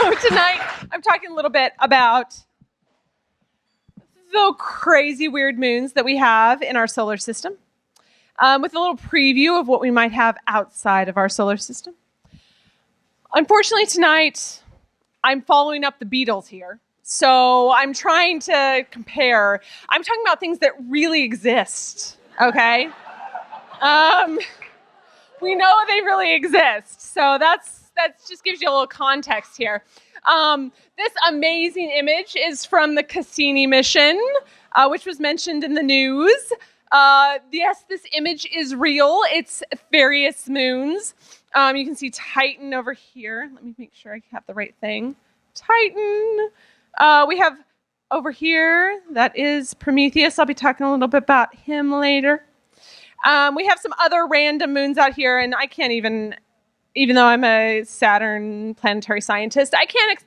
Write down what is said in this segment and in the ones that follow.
So tonight, I'm talking a little bit about the crazy weird moons that we have in our solar system, with a little preview of what we might have outside of our solar system. Unfortunately, tonight, I'm following up the Beatles here. So I'm trying to compare. I'm talking about things that really exist, okay? We know they really exist. So that just gives you a little context here. This amazing image is from the Cassini mission, which was mentioned in the news. Yes, this image is real. It's various moons. You can see Titan over here. Let me make sure I have the right thing. Titan. We have over here, that is Prometheus. I'll be talking a little bit about him later. We have some other random moons out here, and I can't even though I'm a Saturn planetary scientist, I can't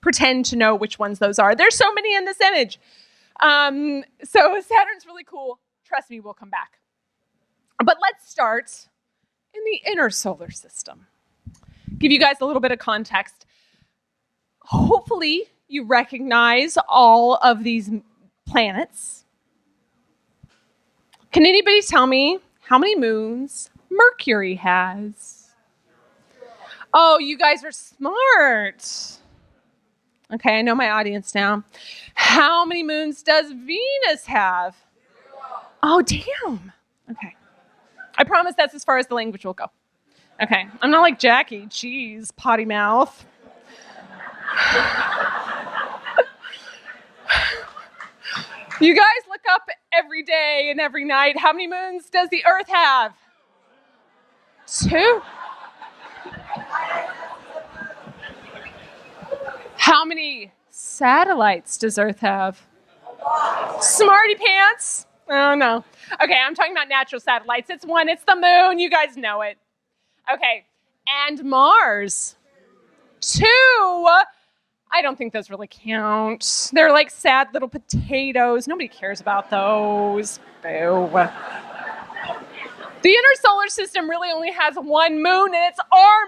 pretend to know which ones those are. There's so many in this image. So Saturn's really cool. Trust me, we'll come back. But let's start in the inner solar system. Give you guys a little bit of context. Hopefully, you recognize all of these planets. Can anybody tell me how many moons Mercury has? Oh, you guys are smart. Okay, I know my audience now. How many moons does Venus have? Oh, damn. Okay. I promise that's as far as the language will go. Okay, I'm not like Jackie. Jeez, potty mouth. You guys look up every day and every night. How many moons does the Earth have? 2. How many satellites does Earth have? Smarty pants? Oh, no. Okay, I'm talking about natural satellites. It's 1. It's the moon. You guys know it. Okay, and Mars? 2. I don't think those really count. They're like sad little potatoes. Nobody cares about those. Boo. The inner solar system really only has 1 moon, and it's our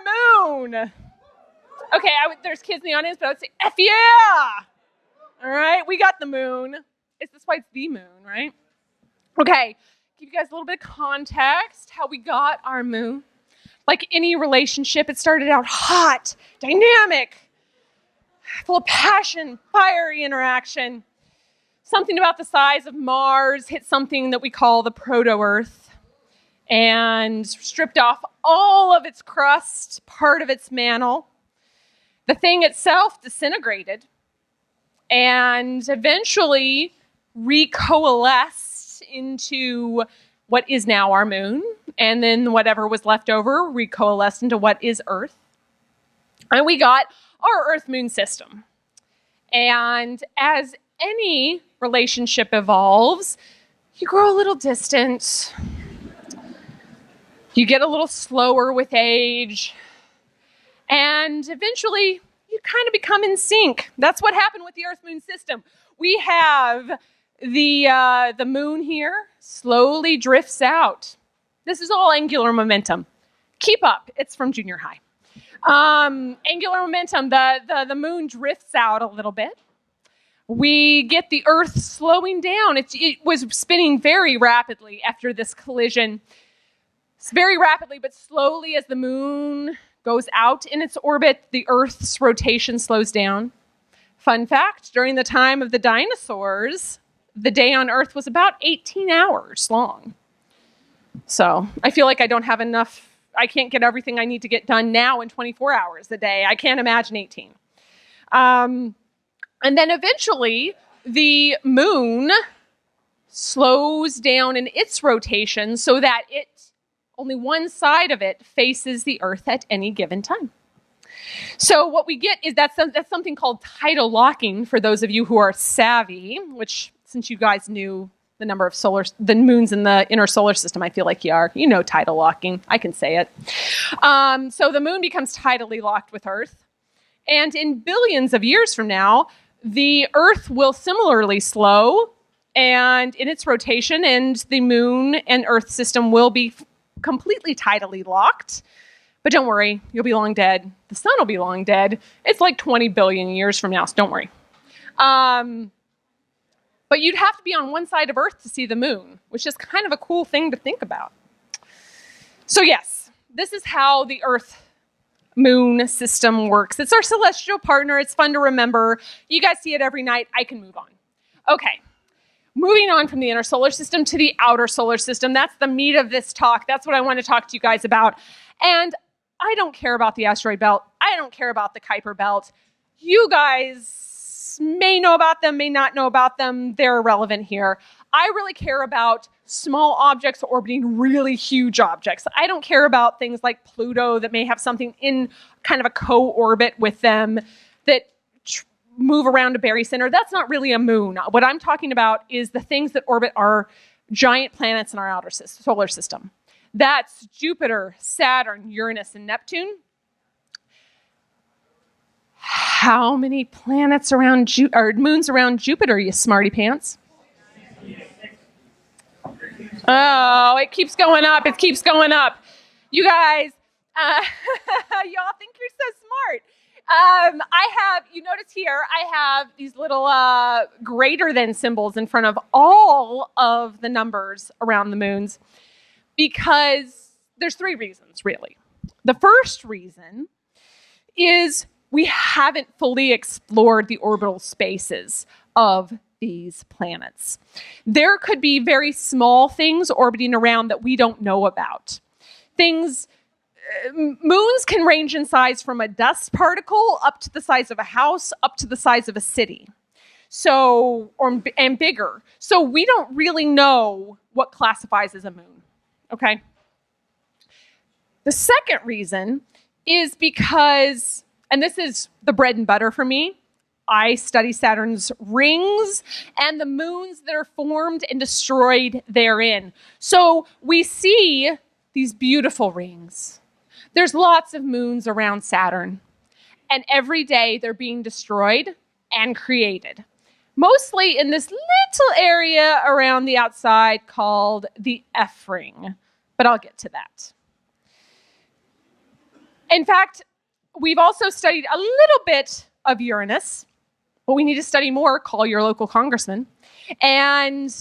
moon. Okay, there's kids in the audience, but I would say, F yeah! All right, we got the moon. That's why it's the moon, right? Okay, give you guys a little bit of context, how we got our moon. Like any relationship, it started out hot, dynamic, full of passion, fiery interaction. Something about the size of Mars hit something that we call the proto-Earth and stripped off all of its crust, part of its mantle. The thing itself disintegrated and eventually recoalesced into what is now our moon, and then whatever was left over recoalesced into what is Earth. And we got our Earth-Moon system. And as any relationship evolves, you grow a little distant. You get a little slower with age. And eventually, you kind of become in sync. That's what happened with the Earth-Moon system. We have the moon here slowly drifts out. This is all angular momentum. Keep up. It's from junior high. Angular momentum, the moon drifts out a little bit. We get the Earth slowing down. It was spinning very rapidly after this collision. It's very rapidly, but slowly as the moon goes out in its orbit, the Earth's rotation slows down. Fun fact, during the time of the dinosaurs, the day on Earth was about 18 hours long. So I feel like I don't have enough. I can't get everything I need to get done now in 24 hours a day. I can't imagine 18. And then eventually the moon slows down in its rotation so that only one side of it faces the Earth at any given time. So what we get is that's something called tidal locking for those of you who are savvy, which since you guys knew the number of the moons in the inner solar system, I feel like you are. You know tidal locking. I can say it. So the moon becomes tidally locked with Earth. And in billions of years from now, the Earth will similarly slow and in its rotation, and the moon and Earth system will be completely tidally locked, But don't worry, you'll be long dead. The sun will be long dead. It's like 20 billion years from now, so don't worry. But you'd have to be on one side of Earth to see the moon, which is kind of a cool thing to think about. So yes, this is how the Earth-Moon system works. It's our celestial partner. It's fun to remember. You guys see it every night. I can move on. Okay. Moving on from the inner solar system to the outer solar system. That's the meat of this talk. That's what I want to talk to you guys about. And I don't care about the asteroid belt. I don't care about the Kuiper belt. You guys may know about them, may not know about them. They're irrelevant here. I really care about small objects orbiting really huge objects. I don't care about things like Pluto that may have something in kind of a co-orbit with them that move around a barycenter. That's not really a moon. What I'm talking about is the things that orbit our giant planets in our outer solar system. That's Jupiter, Saturn, Uranus, and Neptune. How many planets around or moons around Jupiter, you smarty pants? Oh, it keeps going up. It keeps going up. You guys, y'all think you're so smart. You notice here, I have these little greater than symbols in front of all of the numbers around the moons because there's 3 reasons, really. The first reason is we haven't fully explored the orbital spaces of these planets. There could be very small things orbiting around that we don't know about. Moons can range in size from a dust particle up to the size of a house, up to the size of a city. And bigger. So we don't really know what classifies as a moon, okay? The second reason is because, and this is the bread and butter for me, I study Saturn's rings and the moons that are formed and destroyed therein. So we see these beautiful rings. There's lots of moons around Saturn, and every day they're being destroyed and created. Mostly in this little area around the outside called the F ring, but I'll get to that. In fact, we've also studied a little bit of Uranus, but we need to study more. Call your local congressman. And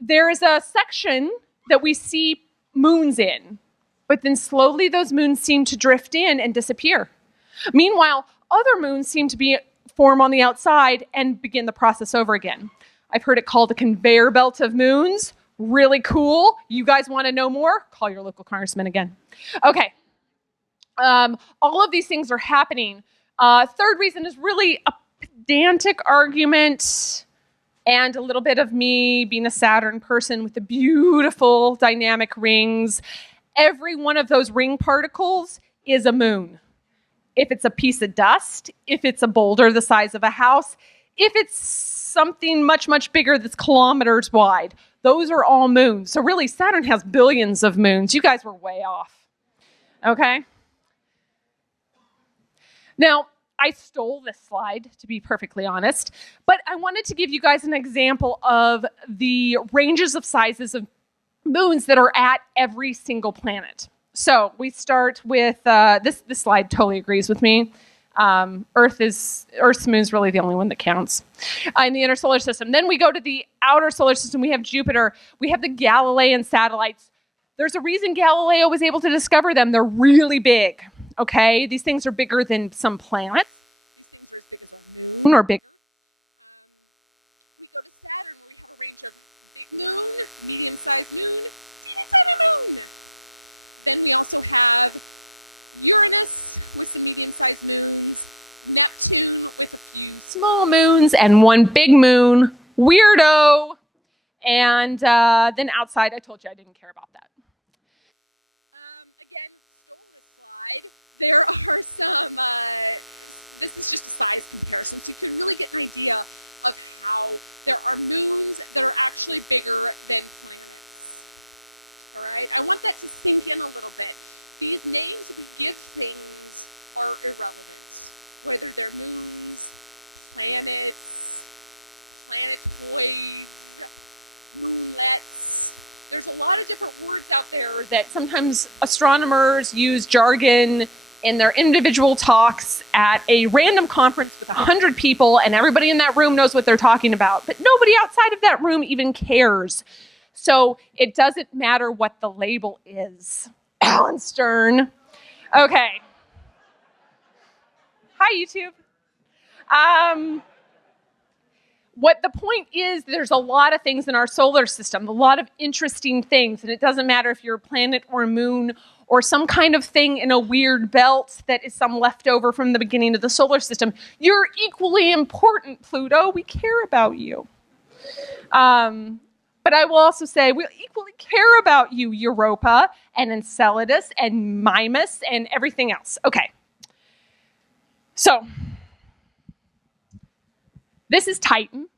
there is a section that we see moons in, but then slowly those moons seem to drift in and disappear. Meanwhile, other moons seem to form on the outside and begin the process over again. I've heard it called a conveyor belt of moons. Really cool. You guys want to know more? Call your local congressman again. Okay. All of these things are happening. Third reason is really a pedantic argument and a little bit of me being a Saturn person with the beautiful dynamic rings. Every one of those ring particles is a moon. If it's a piece of dust, if it's a boulder the size of a house, if it's something much, much bigger that's kilometers wide, those are all moons. So really, Saturn has billions of moons. You guys were way off. Okay? Now, I stole this slide, to be perfectly honest, but I wanted to give you guys an example of the ranges of sizes of moons that are at every single planet. So we start with, this slide totally agrees with me. Earth's moon is really the only one that counts in the inner solar system. Then we go to the outer solar system. We have Jupiter. We have the Galilean satellites. There's a reason Galileo was able to discover them. They're really big, okay? These things are bigger than some planets. These things are as big as our moon or bigger. We go to Saturn, where we have a range of big moon, medium-sized moon, teeny-tiny moon. Then we also have Uranus with some medium-sized moons, Neptune with a few small moons, and one big moon. Weirdo. And then outside, I told you I didn't care about that. Again, stole this slide. There are some, this is just a size comparison, so you can really get an idea of how there are moons that are actually bigger than planets. All right, I want that to sink in a little bit. These names we give things are irrelevant. Whether they're moons, planets, planetoids, moonlets, There's a lot of different words out there that sometimes astronomers use jargon in their individual talks at a random conference with 100 people, and everybody in that room knows what they're talking about, but nobody outside of that room even cares. So it doesn't matter what the label is. Alan Stern. Okay. Hi, YouTube. What the point is, there's a lot of things in our solar system, a lot of interesting things, and it doesn't matter if you're a planet or a moon or some kind of thing in a weird belt that is some leftover from the beginning of the solar system. You're equally important, Pluto. We care about you. But I will also say we equally care about you, Europa and Enceladus and Mimas and everything else. Okay. So, this is Titan.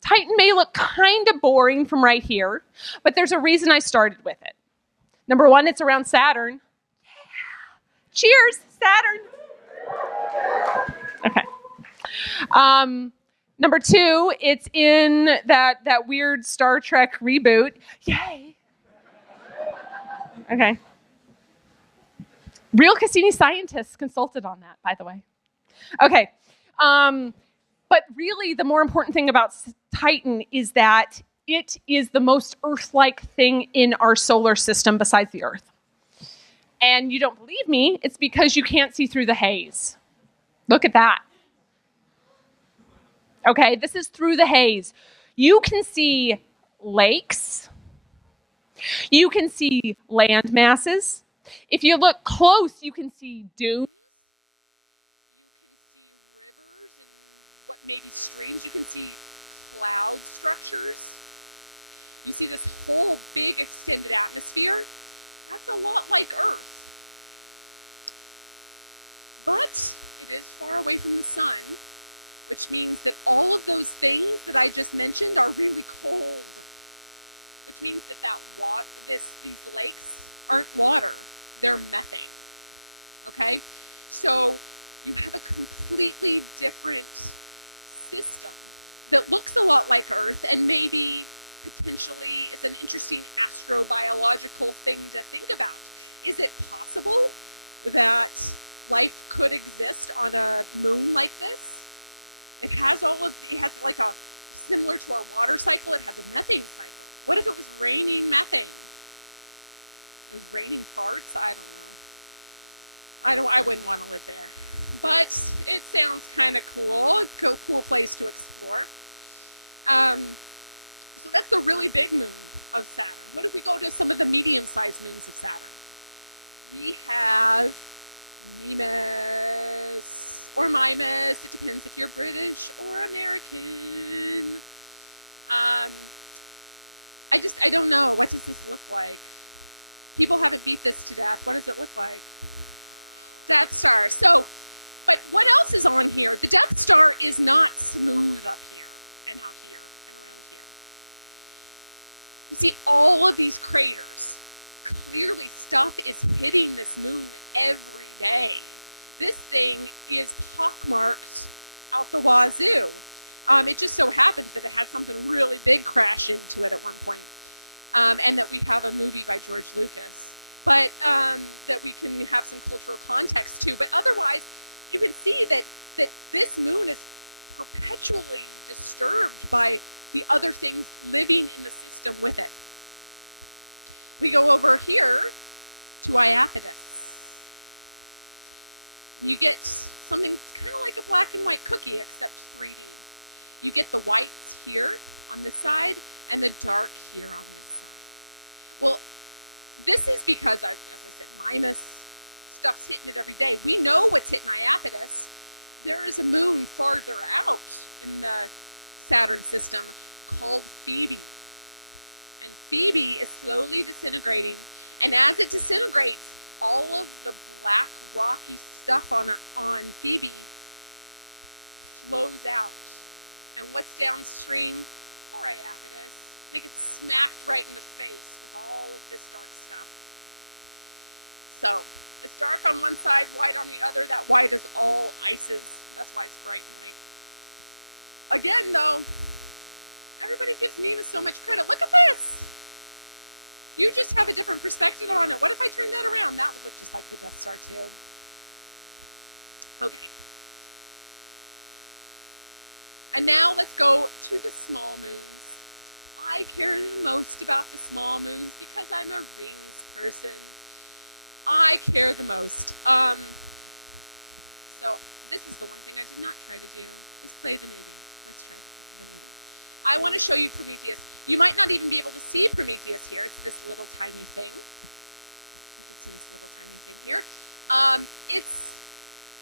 Titan may look kind of boring from right here, but there's a reason I started with it. Number one, it's around Saturn. Yeah. Cheers, Saturn. Okay. Number two, it's in that weird Star Trek reboot. Yay. Okay. Real Cassini scientists consulted on that, by the way. Okay. But really, the more important thing about Titan is that it is the most Earth-like thing in our solar system besides the Earth. And you don't believe me, it's because you can't see through the haze. Look at that. Okay, this is through the haze. You can see lakes. You can see land masses. If you look close, you can see dunes. You can see rivers and what may be streams. You can see cloud structures. You see this whole big extended atmosphere. That's a lot like Earth. But it is far away from the sun, which means that all of those things that I just mentioned are really cold. Which means that these lakes aren't water, they're methane. Okay? So you have a completely different system that looks a lot like Earth and maybe potentially is an interesting astrobiological thing to think about. Is it possible that life could exist on a moon like this? It has like a, similar to our water cycle, it has a methane cycle. What if it was raining methane? It was raining farts? I don't know. I wouldn't want to live there. But it sounds kind of cool. It's a cool place to explore. So that's the really big moon of Saturn. What if we go to some of the medium-sized moons of Saturn? We have Mimas or Mimas. It depends if you're British or American. I don't know. What does this look like? People haven't beat this to death. What does it look like? Death Star. So, but what else is on here? The Death Star is not smooth up here and out here and around here. You see all of these craters. Clearly stuff is hitting this moon every day. This thing is pockmarked out the wazoo. It just so happens that it had something really big crash into it at one point. And that we have a movie by George Lucas. But that we can have some cultural context to. But otherwise, you can see that this moon is perpetually disturbed by the other things living in the system with it. We go over here to AoTATX. You get something kind of like a black and white cookie, except 3D. You get the whites here on this side and the dark here on this side. Well, this is because, as I said, Mimas stuff's hitting it every day. We know what's hitting AoTATX. There is a moon farther out in the Saturn system called Phoebe. And Phoebe is slowly disintegrating. And as it disintegrates, all of the black, rocky stuff on Phoebe flows out. And what's downstream? Poor AoTATX. And it gets smacked right in the face with all of this dark stuff. So, it's dark on one side, white on the other. That white is all ices. That's why it's bright and white. Again, though, everybody gives Mimas so much credit. Look at this. You just have a different perspective on it. What if I turn that around? That would look just like the Death Star too. Okay. And now let's go to the small moons. I care the most about the small moons because I'm a rings person. I care the most. So this is the one thing I did not try to do, is play the movie. Let's try the movie. I want to show you Prometheus. You might not even be able to see Prometheus here. It's this little tiny thing. You can see this little tiny thing here.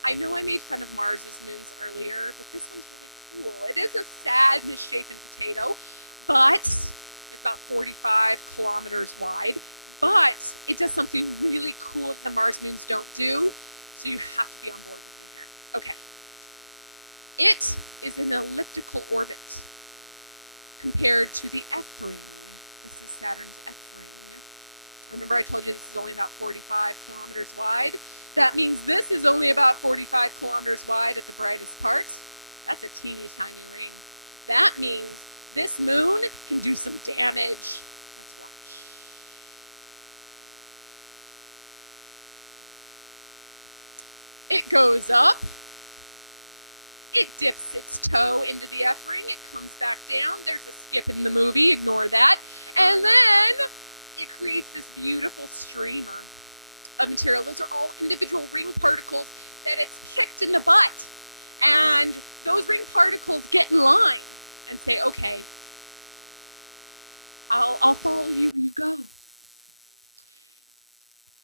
I know I made fun of Mars's moons earlier, but this one's really cool. It is a sad, misshapen potato, but it's about 45 kilometers wide. But it does something really cool that the Mars moons don't do, so you have to be on board with me here. Okay. It is an elliptical orbit compared to the F ring. This is Saturn's F ring. Remember I told you this is only about 45 kilometers wide? That means this is only about 45 kilometers wide at the brightest part. That's a teeny tiny ring. That means this moon can do some damage. Let's watch. It goes up. It dips its toe into the F ring. It comes back down. There's a skip in the movie. Ignore that. And then it creates this beautiful streamer of material. Those are all individual ring particles that it's kicked in the butt. And those ring particles get in line and say, okay, I'll follow you where you go.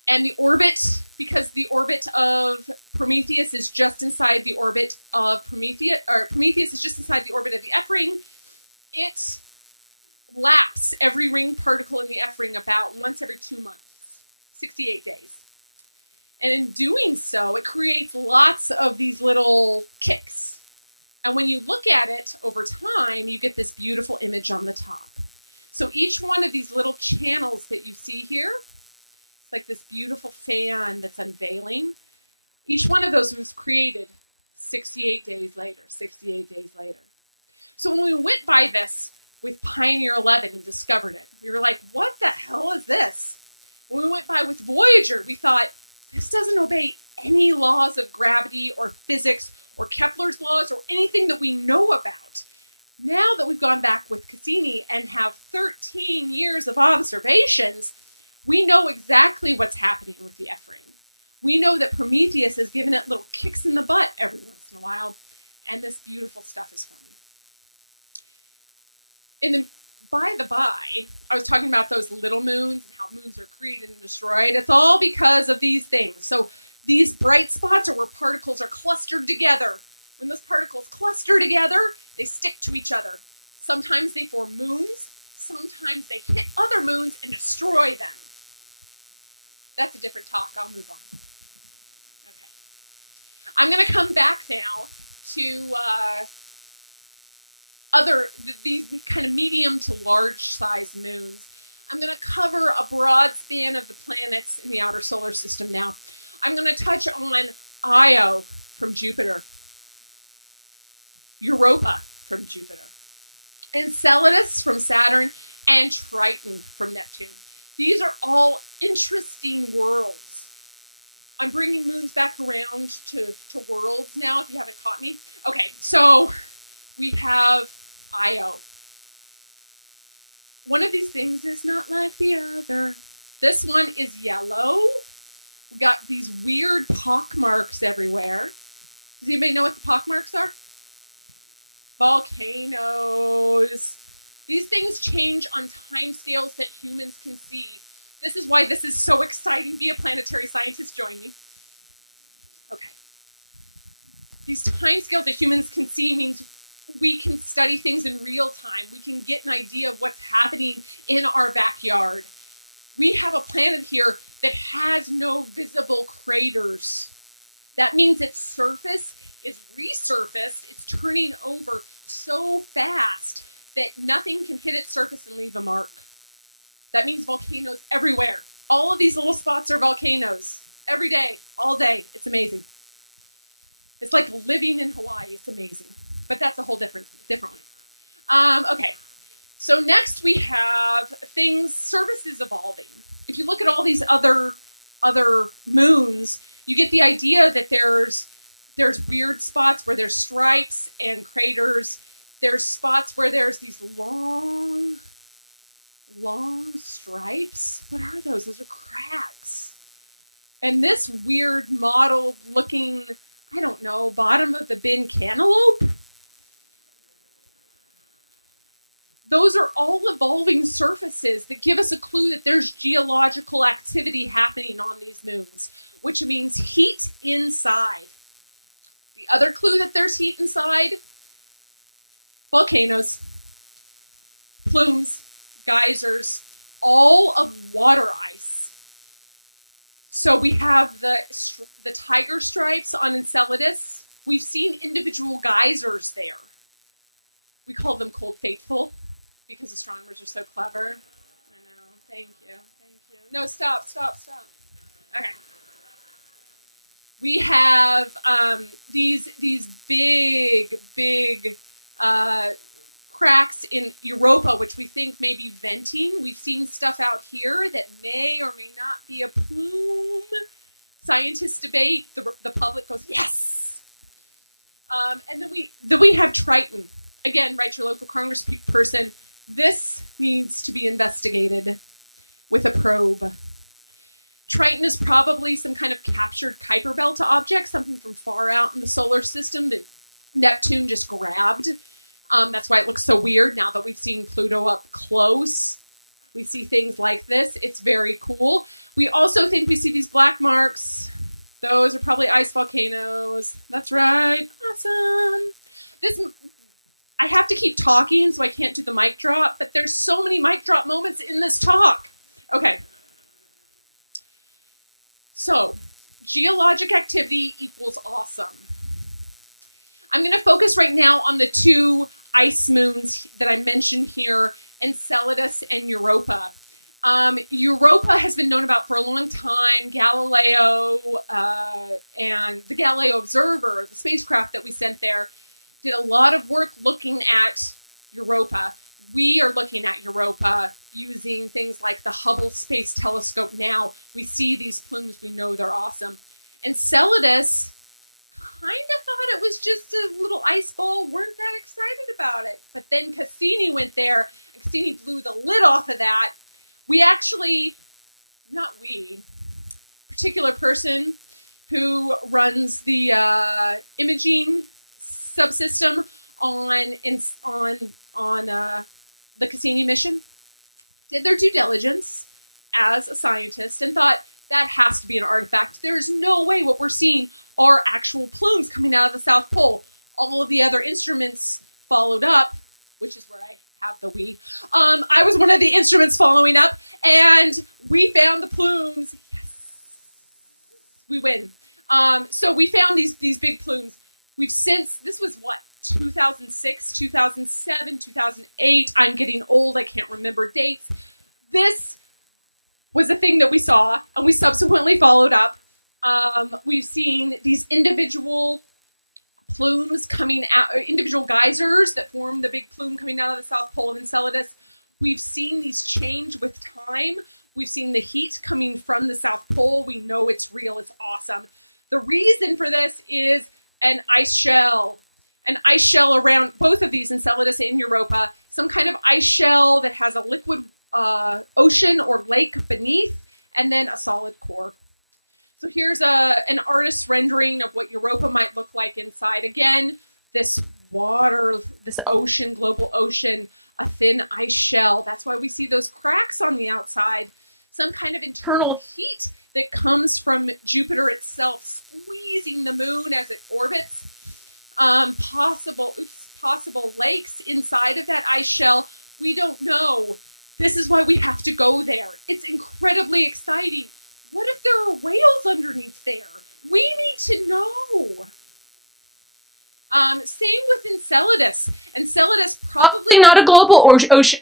And the orbit, because the orbit of Prometheus is just inside the orbit of Prometheus, or Prometheus is just inside the orbit of the F ring, it laps every ring particle in the F ring about once every 2 months, 68 days. And in doing so, it creates lots of these little kicks. And when you look at it over time, you get this beautiful image on the top. So each one of these little channels that you see here, it's like this beautiful fan that's unveiling. Each one of those was created 68 days later, 68 days later. So when we went by this with Pioneer 11 and discovered it, we were like, what the hell is this? When we went by with Voyager, we thought, this doesn't obey any laws of gravity or physics or Kepler's laws or anything that we know about. Now that we've gone back with Cassini and have 13 years of observations, we know exactly what's happening with the F ring. We know that Prometheus has given it little kicks in the butt every once in a while, and this beautiful stuff is forming. By the by, I was talking about those little moons and how moons are created and destroyed. It's all because of these things. So these bright spots are where particles are clustered together. When those particles cluster together, they stick to each other. Sometimes they form moons. Sometimes they hit other moons and destroy them. That's a different talk. I'll move on. Okay. I'm going to come back now to these kind of medium to large size moons. I'm going to cover a broad span of the planets in the outer solar system now. I'm going to touch on Io from Jupiter, Europa from Jupiter, Enceladus from Saturn, and Triton from Neptune. These are all interesting worlds. I'm bringing moons back around to worlds now, if you haven't caught me. Okay, so we have Io. One of these things is not like the other. This one is yellow. We got these weird pock marks everywhere. Does anybody know what the pock marks are? Volcanoes. These things change on timescales that humans can see. This is why this is so exciting. Be a planetary scientist, join me. Okay. These timescales that humans can see means we can study things in real time. We can get an idea of what's happening in our backyard. We have a planet here that has no visible craters. That means its surface is resurfaced. It's turning over so fast that nothing can hit its surface and leave a mark. That means volcanoes everywhere. All of these little spots are volcanoes. Every day, all day. It's amazing. It's like living in Hawaii. It's amazing. But that's a whole different one. Okay. So next we have surfaces evolving. If you look at all these other moons, you get the idea that there's weird spots where there's stripes and craters. There's spots where there's these long stripes. What are those? Those are cracks. And this weird mottled looking, I don't know, bottom of the bin cantaloupe. Those are all evolving surfaces that give us a clue that there's geological activity happening on these moons, which means heat inside. The other clue that there's heat inside, volcanoes, plumes, geysers, all of water ice. So we have the tiger stripes on Enceladus. We've seen individual geysers there. We call them cold faithful because astronomers are so clever. I know. Thank you. No, stop. Okay. We have these big cracks in Europa, which we think may be venting. We've seen stuff out here that may or may not be a plume. Scientists debate. The public goes, yes! And then we have Triton. Again, write your local congressperson. This needs to be investigated with a probe. Triton is probably some kind of captured Kuiper Belt object, something from far out in the solar system that Neptune just grabbed. That's why it looks so weird now that we've seen Pluto up close. We see things like this. It's very cool. We also think we see these black marks. Those are probably ice volcanoes. That's right. Awesome. I have to keep talking, so I can't do the mic drop, but there's so many mic drop moments in this talk. Okay. So, geologic activity equals awesome. I'm going to focus right now on the two ice moons that I mentioned here, Enceladus and Europa. Europa has been known about for a long time. Galileo and the Galileo Observer, the spacecraft that we sent there, did a lot of work looking at Europa. We are looking at Europa using things like the Hubble Space Telescope now. We see these plumes. We know they're awesome. Enceladus kind of thought it was just a little ice ball, weren't that excited about it. But then Cassini went there, and Cassini blew the lid off of that. Particular person who runs the imaging subsystem on the Cassini mission, did their due diligence as a scientist and thought that has to be an artifact. There's no way what we're seeing are actual plumes coming out of the South Pole. All of the other instruments followed up, which is where I have the we. I was one of the instruments following up, and we found the plumes. Yes, we win. So we found these big plumes. This was what, 2006, 2007, 2008. I'm getting old. I can't remember dates. This was a thing that we saw, and we subsequently followed up. We've seen these individual plumes coming out, or individual geysers that form the big plume coming out of the South Pole of Enceladus. We've seen these change with time. We've seen the heat coming from the South Pole. We know it's real. It's awesome. The reason for this is an ice shell. An ice shell around both of these, Enceladus and Europa. Some kind of ice shell that has a liquid ocean or lake beneath, and then a solid core. So here's an artist's rendering of what Europa might look like inside. Again, this water, this ocean, global ocean, a thin ice shell. That's why we see those cracks on the outside. Some kind of internal heat that comes from Jupiter itself, squeezing the moon as it orbits. Possible lakes inside of that ice shell. We don't know. This is why we have to go there. It's incredibly exciting. What if there are whales underneath there? We need to know. Same with Enceladus. Enceladus, probably not a global ocean,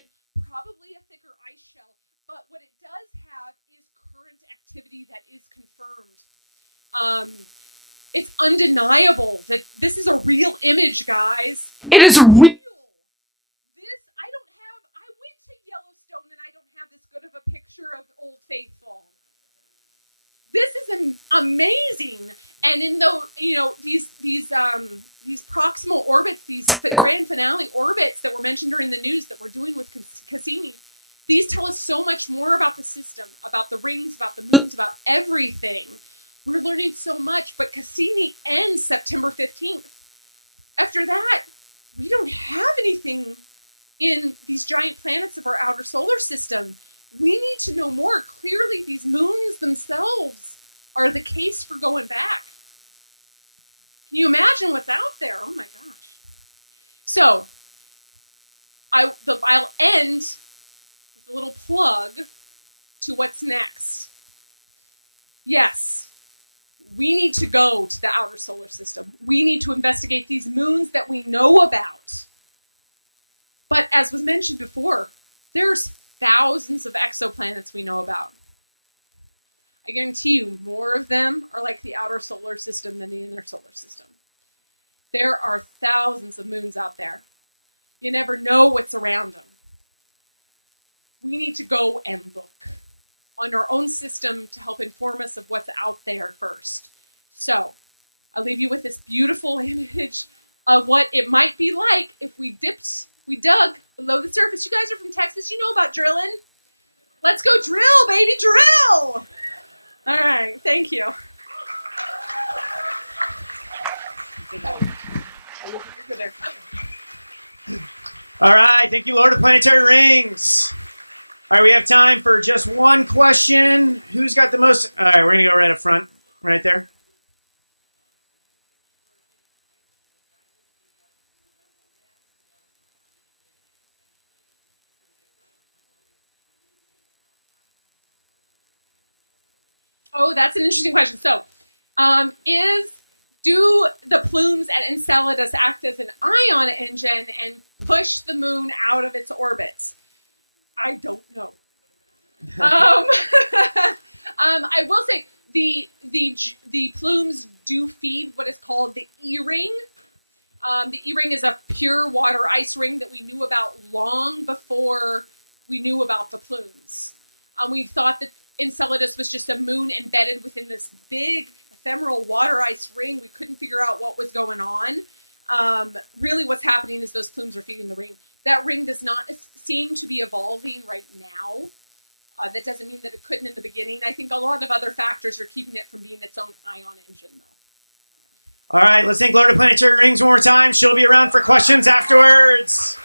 probably a thicker ice shell, but what it does have is current activity that is confirmed. It's undeniable that this is a real image, guys. It is real. Old Faithful. This is amazing. And in these proximal orbits, these grand finale orbits that were mentioned during the news that we're doing with Cassini, these tell us so much more about the system, about the rings, about the moons, about everything. We're learning so much, but Cassini ends September 15th. After that, we don't have anything in these giant planets of our outer solar system. We need to know more. Clearly, these moons themselves are the case for going back. Can you imagine what's out there? Oh my gosh. So, I'll end with a little plug to what's next. Yes, we need to go to the outer solar system. We need to investigate these moons that we know about. But as was mentioned before, there's thousands of exoplanets we know about. I guarantee you, more of them are like the outer solar system than the inner solar system. There are thousands of moons out there. You never know what's around them. We need to go and look on our own system to help inform us of what's out there first. So, I'll leave you with this beautiful image of what it might be like if we dug below the surface. You guys are from Texas, you know about drilling. Let's go drill, baby, drill! All right, thank you. All right, thank you, Lord of Planetary Rings. All right, we have time for just one question. Who's got the most? All right, we're going to go right up front, right there. Oh, that's an interesting question. So, do the plumes at Enceladus act as an ion engine and push the moon out of its orbits? I don't know. I will say the plumes do feed what is called the E-ring. The E-ring is a pure water ice ring that we knew about long before we knew about the plumes. We thought that Enceladus was just a moon embedded within this big ephemeral water ice ring. We couldn't figure out what was going on. Really what's happening is those plumes are feeding the ring. That ring does not seem to be evolving right now. That doesn't mean that it couldn't in the beginning. I think a lot of other factors are keeping it from being its own ion engine, though. All right, let's thank Lord of Planetary Rings one more time. She'll be around for questions afterwards.